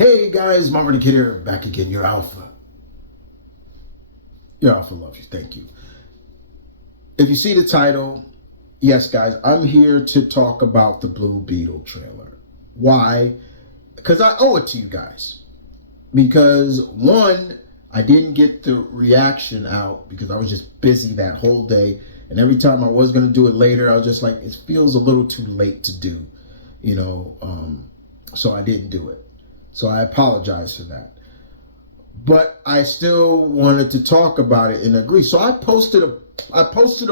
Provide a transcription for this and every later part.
Hey guys, M.V.K here, back again, your alpha. Your alpha loves you, thank you. If you see the title, yes guys, I'm here to talk about the Blue Beetle trailer. Why? Because I owe it to you guys. Because one, I didn't get the reaction out because I was just busy that whole day. And every time I was going to do it later, I was just like, it feels a little too late to do, so I didn't do it. So I apologize for that. But I still wanted to talk about it and agree. So I posted a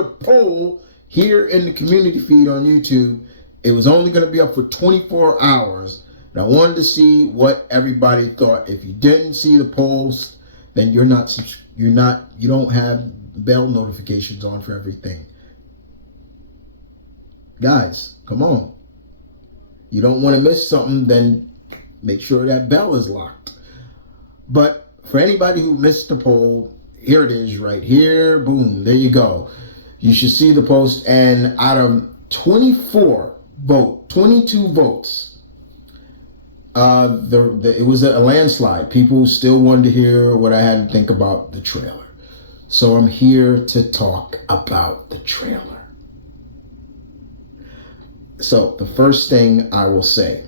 poll here in the community feed on YouTube. It was only going to be up for 24 hours. And I wanted to see what everybody thought. If you didn't see the post, then you don't have bell notifications on for everything. Guys, come on. You don't want to miss something, then make sure that bell is locked. But for anybody who missed the poll, here it is right here. Boom, there you go. You should see the post. And out of 22 votes, it was a landslide. People still wanted to hear what I had to think about the trailer. So I'm here to talk about the trailer. So the first thing I will say,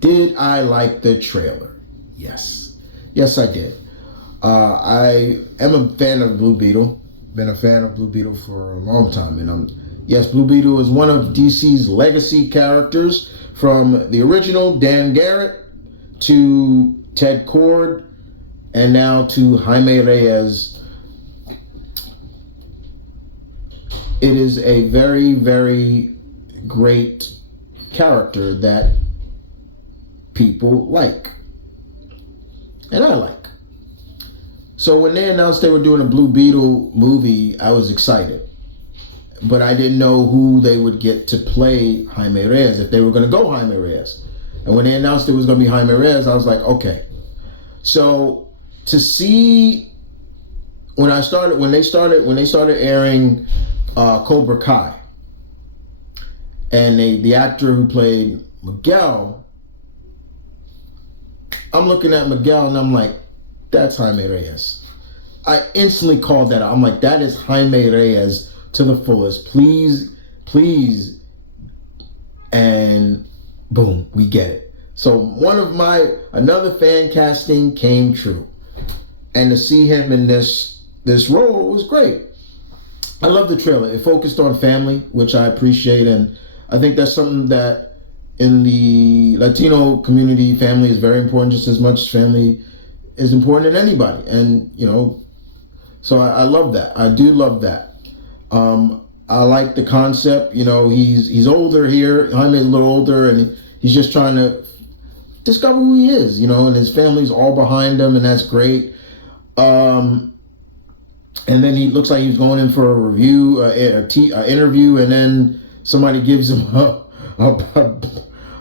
did I like the trailer? Yes. Yes, I did. I am a fan of Blue Beetle. Been a fan of Blue Beetle for a long time. And yes, Blue Beetle is one of DC's legacy characters, from the original Dan Garrett to Ted Kord and now to Jaime Reyes. It is a very, very great character that people like. And I like. So when they announced they were doing a Blue Beetle movie, I was excited. But I didn't know who they would get to play Jaime Reyes, if they were going to go Jaime Reyes. And when they announced it was going to be Jaime Reyes, I was like, okay. So to see when they started airing Cobra Kai, and the actor who played Miguel, I'm looking at Miguel and I'm like, that's Jaime Reyes. I instantly called that out. I'm like, that is Jaime Reyes to the fullest. Please, please. And boom, we get it. So another fan casting came true. And to see him in this role was great. I love the trailer. It focused on family, which I appreciate. And I think that's something that in the Latino community, family is very important, just as much as family is important in anybody. And, so I love that. I do love that. I like the concept. He's older here. Jaime's a little older, and he's just trying to discover who he is, and his family's all behind him, and that's great. And then he looks like he's going in for a review, interview, and then somebody gives him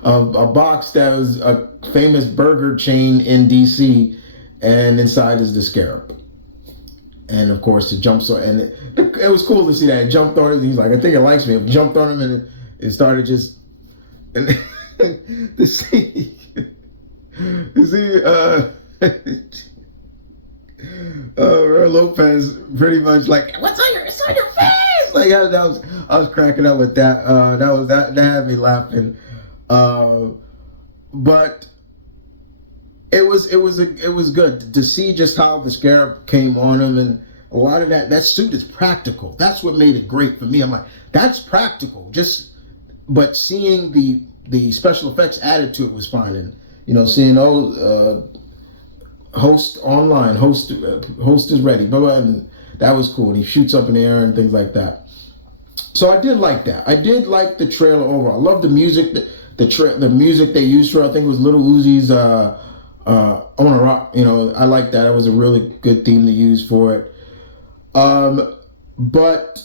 a box that was a famous burger chain in DC, and inside is the Scarab. And of course, it jumps on, and it was cool to see that it jumped on him. He's like, I think it likes me. It jumped on him, and it started just, and to see Lopez pretty much like, it's on your face. Like I was cracking up with that. That had me laughing. But it was good to see just how the Scarab came on him, and a lot of that suit is practical. That's what made it great for me. I'm like, that's practical. But seeing the special effects added to it was fine, and seeing host is ready, blah, blah, and that was cool. And he shoots up in the air and things like that. So I did like that. I did like the trailer overall. I love the music. The music they used for, I think it was Little Uzi's On a Rock. I like that. It was a really good theme to use for it. But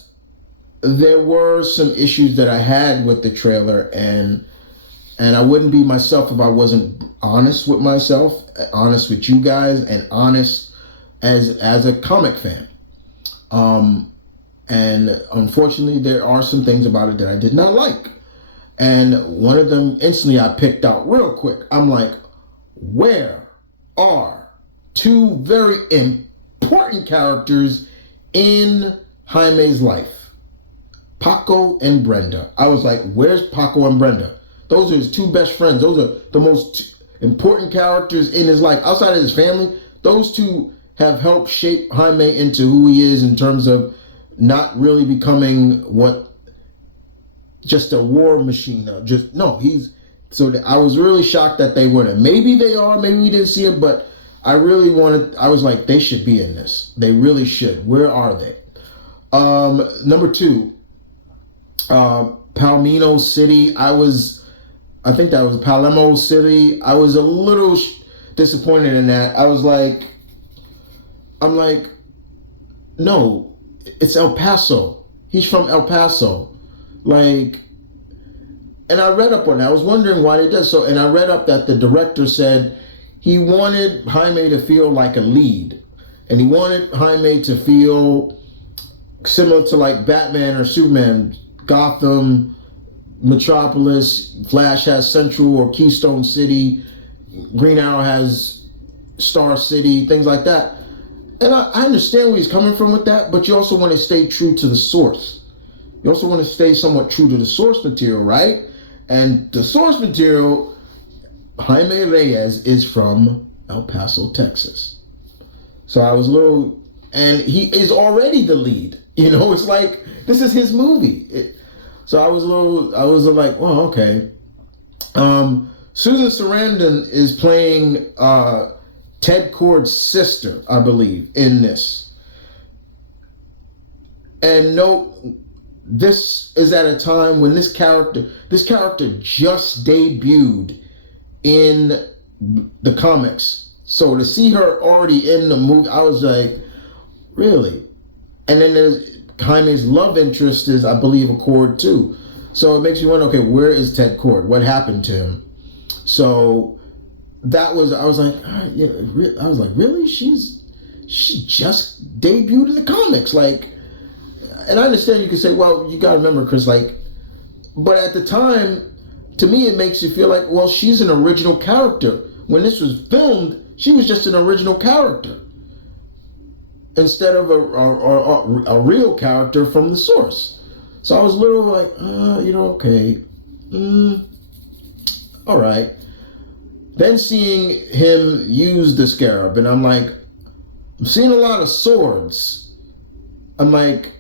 there were some issues that I had with the trailer, and I wouldn't be myself if I wasn't honest with myself, honest with you guys, and honest as a comic fan. And unfortunately, there are some things about it that I did not like. And one of them instantly I picked out real quick. I'm like, where are two very important characters in Jaime's life. Paco and Brenda. I was like, where's Paco and Brenda? Those are his two best friends. Those are the most important characters in his life. Outside of his family, those two have helped shape Jaime into who he is in terms of not really becoming what just a war machine. I was really shocked that they weren't. Maybe they are, maybe we didn't see it, but I was like, they should be in this. They really should. Where are they? Number 2, Palmino City. I think that was Palermo City. I was a little disappointed in that. I'm like, no, it's El Paso. He's from El Paso. Like, and I read up on that. I was wondering why they did so. And I read up that the director said he wanted Jaime to feel like a lead. And he wanted Jaime to feel similar to like Batman or Superman, Gotham, Metropolis. Flash has Central or Keystone City. Green Arrow has Star City, things like that. And I understand where he's coming from with that, but you also want to stay true to the source. You also want to stay somewhat true to the source material, right? And the source material, Jaime Reyes, is from El Paso, Texas. So I was a little, and he is already the lead. It's like, this is his movie. So I was like, well, okay. Susan Sarandon is playing Ted Kord's sister, I believe, in this. And note, this is at a time when this character just debuted in the comics. So to see her already in the movie, I was like, really? And then there's Jaime's love interest is, I believe, a Kord too. So it makes you wonder, okay, where is Ted Kord? What happened to him? So I was like, really? She just debuted in the comics, like. And I understand you can say, well, you gotta remember, Chris, like, but at the time, to me, it makes you feel like, well, she's an original character. When this was filmed, she was just an original character instead of a real character from the source. So I was a little like, okay, all right. Then seeing him use the scarab, and I'm like, I'm seeing a lot of swords. I'm like,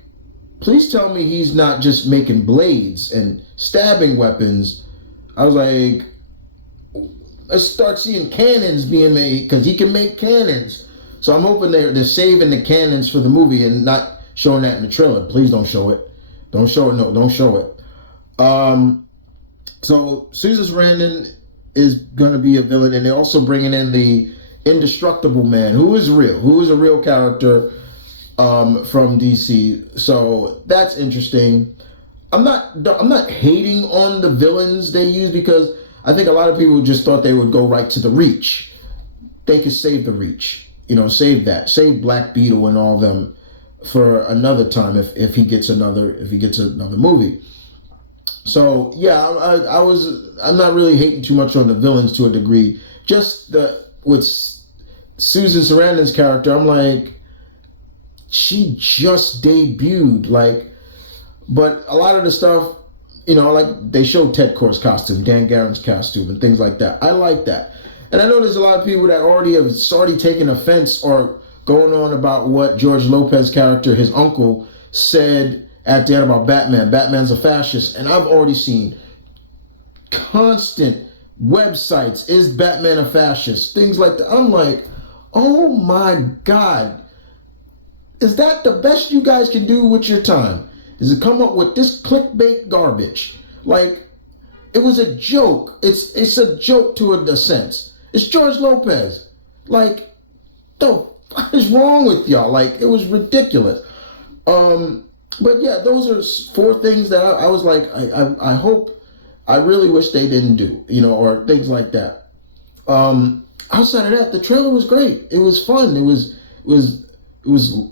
please tell me he's not just making blades and stabbing weapons. I was like, let's start seeing cannons being made, because he can make cannons. So I'm hoping they're saving the cannons for the movie and not showing that in the trailer. Please don't show it. Don't show it. No, don't show it. So Susan Sarandon is going to be a villain, and they're also bringing in the Indestructible Man, who is a real character from DC. So that's interesting. I'm not hating on the villains they use, because I think a lot of people just thought they would go right to the Reach. They could save the Reach, save that, save Black Beetle and all them for another time if he gets another movie. So yeah, I'm not really hating too much on the villains to a degree. Just with Susan Sarandon's character, I'm like, she just debuted, like, but a lot of the stuff, like they showed Ted Kord's costume, Dan Garen's costume, and things like that. I like that. And I know there's a lot of people that already have taken offense or going on about what George Lopez's character, his uncle, said at the end about Batman. Batman's a fascist. And I've already seen constant websites, is Batman a fascist? Things like that. I'm like, oh my God. Is that the best you guys can do with your time? Is to come up with this clickbait garbage? Like, it was a joke. It's a joke to a sense. It's George Lopez. Like, the fuck is wrong with y'all? Like, it was ridiculous. But yeah, those are 4 things that I was like, I really wish they didn't do, or things like that. Outside of that, the trailer was great. It was fun. It was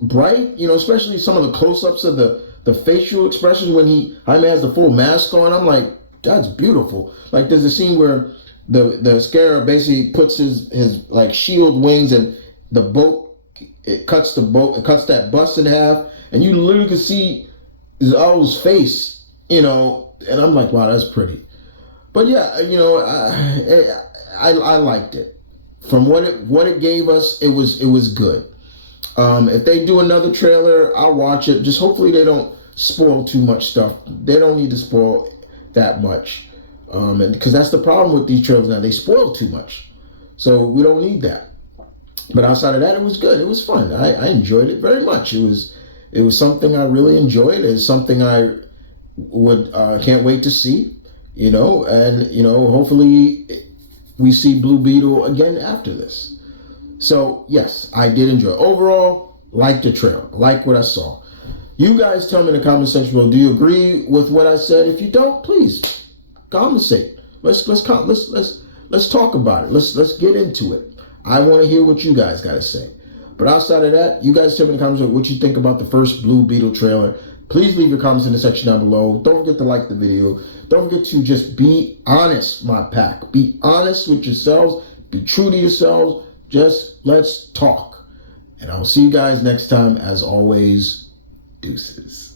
bright, especially some of the close-ups of the facial expressions when Jaime has the full mask on. I'm like, that's beautiful. Like, there's a scene where the scarab basically puts his like shield wings, and the boat, it cuts that bus in half, and you literally can see Zoro's face, and I'm like, wow, that's pretty. But yeah, I liked it. From what it gave us, it was good. If they do another trailer, I'll watch it. Just hopefully they don't spoil too much stuff. They don't need to spoil that much, and because that's the problem with these trailers now, they spoil too much. So we don't need that. But outside of that, it was good. It was fun. I enjoyed it very much. It was something I really enjoyed. It's something I would can't wait to see. And hopefully we see Blue Beetle again after this. So yes, I did enjoy it. Overall, like the trailer, like what I saw. You guys tell me in the comment section below. Do you agree with what I said? If you don't, please compensate. Let's talk about it. Let's get into it. I want to hear what you guys got to say. But outside of that, you guys tell me in the comments what you think about the first Blue Beetle trailer. Please leave your comments in the section down below. Don't forget to like the video. Don't forget to just be honest, my pack. Be honest with yourselves. Be true to yourselves. Just let's talk. And I will see you guys next time. As always, deuces.